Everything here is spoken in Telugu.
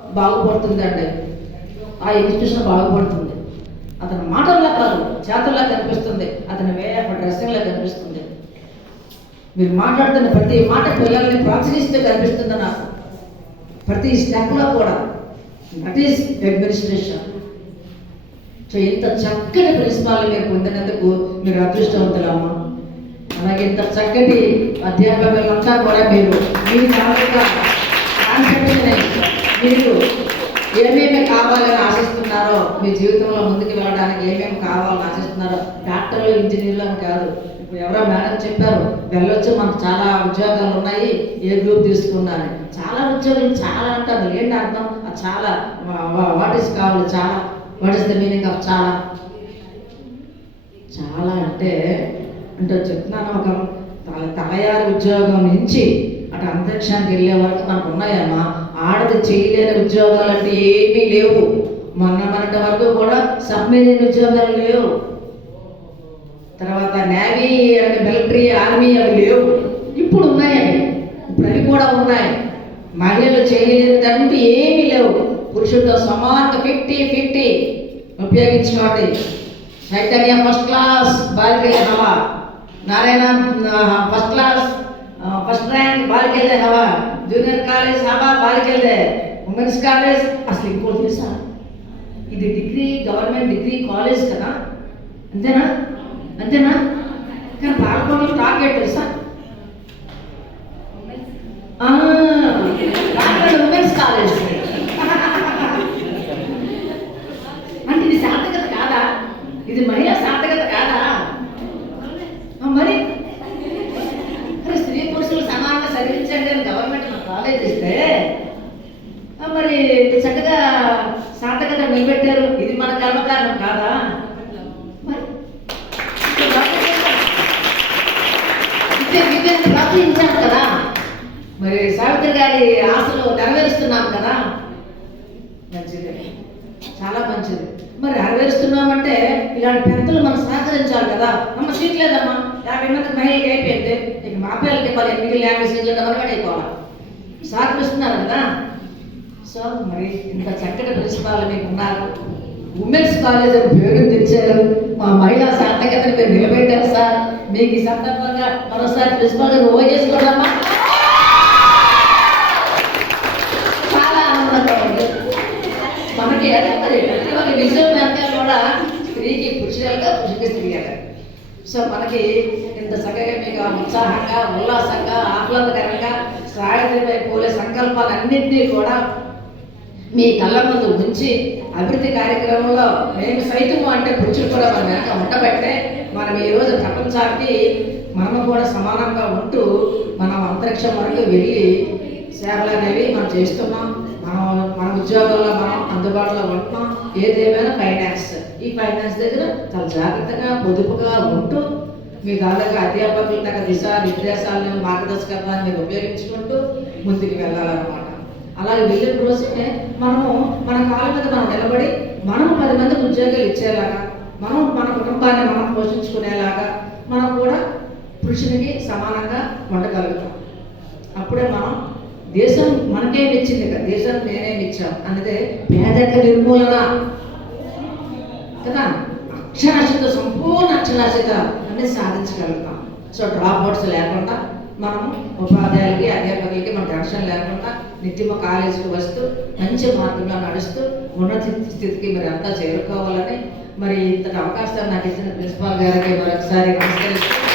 బాగుపడుతుందండి. ఆ ఎడ్యుకేషన్ బాగుపడుతుంది. అతని మాటల్లో కాదు, చేతల్లో కనిపిస్తుంది. అతని వే ఆఫ్ డ్రెస్సింగ్లో కనిపిస్తుంది. మీరు మాట్లాడుతున్న ప్రతి మాట పిల్లల్ని ప్రోత్సహిస్తే కనిపిస్తుంది నాకు. ప్రతి స్టెప్లో కూడా. That is administration. సో ఇంత చక్కటి ప్రిన్సిపాల్ మీరు పొందినందుకు మీరు అదృష్టవంతులమ్మా. అలాగే ఇంత చక్కటి అధ్యాపకులంతా కూడా మీరు మీ మీరు ఏమేమి కావాలని ఆశిస్తున్నారో, మీ జీవితంలో ముందుకు వెళ్ళడానికి ఏమేమి కావాలని ఆశిస్తున్నారో, డాక్టర్లు ఇంజనీర్లు అని కాదు. ఇప్పుడు ఎవరో మేడం చెప్పారు, వెళ్ళొచ్చు, మనకు చాలా ఉద్యోగాలు ఉన్నాయి, ఏ గ్రూప్ తీసుకున్నారని. చాలా ఉద్యోగాలు చాలా అంటారు. ఏంటి అర్థం? అది చాలా వాట్ ఈస్ కావాలి, చాలా what is the meaning of చాలా? చాలా అంటే చెప్తున్నాను, ఒక తలయారి ఉద్యోగం నుంచి అటు అంతరిక్షానికి వెళ్ళే వరకు మనకు ఉన్నాయమ్మా. ఆడది చేయలేని ఉద్యోగాలు అంటే ఏమీ లేవు. మొన్నటి వరకు కూడా సబ్మెరీన్ ఉద్యోగాలు లేవు. తర్వాత నేవీ అంటే మిలిటరీ, ఆర్మీ అవి లేవు. ఇప్పుడు ఉన్నాయండి. ఇప్పుడు అవి కూడా ఉన్నాయి. మహిళలు చేయలేనిది అంటూ ఏమీ లేవు. పురుషులతో సమానంగా 50-50 ఉపయోగించుకోండి. చైతన్య ఫస్ట్ క్లాస్ బాలికల హవా, Narayana first class first rank బాలికలదే హవా, జూనియర్ కాలేజ్ హవా బాలికలదే, ఉమెన్స్ కాలేజ్. అసలు ఇంకోటి తెలుసా, ఇది డిగ్రీ, గవర్నమెంట్ డిగ్రీ కాలేజ్ కదా, అంతేనా? అంతేనా? కానీ పాలకొండలో టార్గెట్ తెలుసా, ఉమెన్స్ కాలేజ్. అంటే ఇది సార్థకత కాదా? ఇది మహిళా సార్థకత కాదా? మరి స్త్రీ పురుషులు సమానంగా చదివించండి అని గవర్నమెంట్ మన కాలేజ్ ఇస్తే మరి చక్కగా సార్థకత నిలబెట్టారు. ఇది మన గర్వకారణం కాదా? మరి విద్యను ప్రోత్సహించాం కదా, మరి సావిత్రి గారి ఆశలు నెరవేరుస్తున్నాం కదా. మంచిది, చాలా మంచిది. మరి నెరవేరుస్తున్నామంటే ఇలాంటి పెద్దలు మనం సహకరించాలి కదా. అమ్మ సీట్ లేదమ్మా, 50 మందికి మహిళకి అయిపోయింది, ఇక మా పిల్లలకి ఇవ్వాలి, మిగిలిన 50 సీట్లు డెవలప్మెంట్ అయిపోవాలి, సహకరిస్తున్నారు కదా. సో మరి ఇంత చక్కటి ప్రిన్సిపాల్ మీకు ఉన్నారు. ఉమెన్స్ కాలేజ్ అని పేరు తెచ్చారు. మా మహిళా సార్థకతను మీరు నిలబెట్టారు సార్. మీకు ఈ సందర్భంగా మరోసారి ప్రిన్సిపాల్ గారు ఓ చేసుకోవడమ్మా. చాలా ఆనందంగా ఉంది మనకి. అదే మరి ప్రతి ఒక్క విజయం వెనకాల కూడా స్త్రీకి పురుషులుగా, పురుషుడికి స్త్రీగా. సో మనకి ఇంత చక్కగా మీకు ఉత్సాహంగా, ఉల్లాసంగా, ఆహ్లాదకరంగా సావిత్రిబాయి పూలే సంకల్పాలన్నింటినీ కూడా మీ కళ్ళ ముందు ఉంచి అభివృద్ధి కార్యక్రమంలో మేము సైతము అంటే పురుషులు కూడా మన వెనక ఉండబట్టే మనం ఈరోజు ప్రపంచానికి మనము కూడా సమానంగా ఉంటూ మనం అంతరిక్షం వరకు వెళ్ళి సేవలు అనేవి మనం చేస్తున్నాం. మన ఉద్యోగాల్లో మనం అందుబాటులో ఉంటున్నాం. ఏదేమైనా ఫైనాన్స్, ఈ ఫైనాన్స్ దగ్గర చాలా జాగ్రత్తగా, పొదుపుగా ఉంటూ మీ దాదాపు అధ్యాపకుల తగ్గ దిశా నిర్దేశాలను, మార్గదర్శకత్వాన్ని మీరు ఉపయోగించుకుంటూ ముందుకు వెళ్ళాలన్నమాట. అలాగే వెళ్ళిన రోజునే మనము మన కాళ్ళ మీద మనం నిలబడి మనము 10 మందికి ఉద్యోగాలు ఇచ్చేలాగా, మనం మన కుటుంబాన్ని మనం పోషించుకునేలాగా మనం కూడా పురుషునికి సమానంగా ఉండగలుగుతాం. అప్పుడే మనం దేశం మనకేమి ఇచ్చింది కదా, దేశం నేనేమి ఇచ్చాం అన్నదే పేదరిక నిర్మూలన కదా. అక్షరాస్యత, సంపూర్ణ అక్షరాస్యత అనేది సాధించగలుగుతాం. సో డ్రాప్ అవుట్స్ లేకుండా మనం ఉపాధ్యాయులకి, అధ్యాపకులకి మన టెన్షన్ లేకుండా నిత్యము కాలేజీకి వస్తూ మంచి మార్గంలో నడుస్తూ ఉన్నత స్థితికి మీరు అంతా చేరుకోవాలని మరి ఇంతటి అవకాశాన్ని నాకు ఇచ్చిన ప్రిన్సిపాల్ గారికి మరొకసారి నమస్కరిస్తూ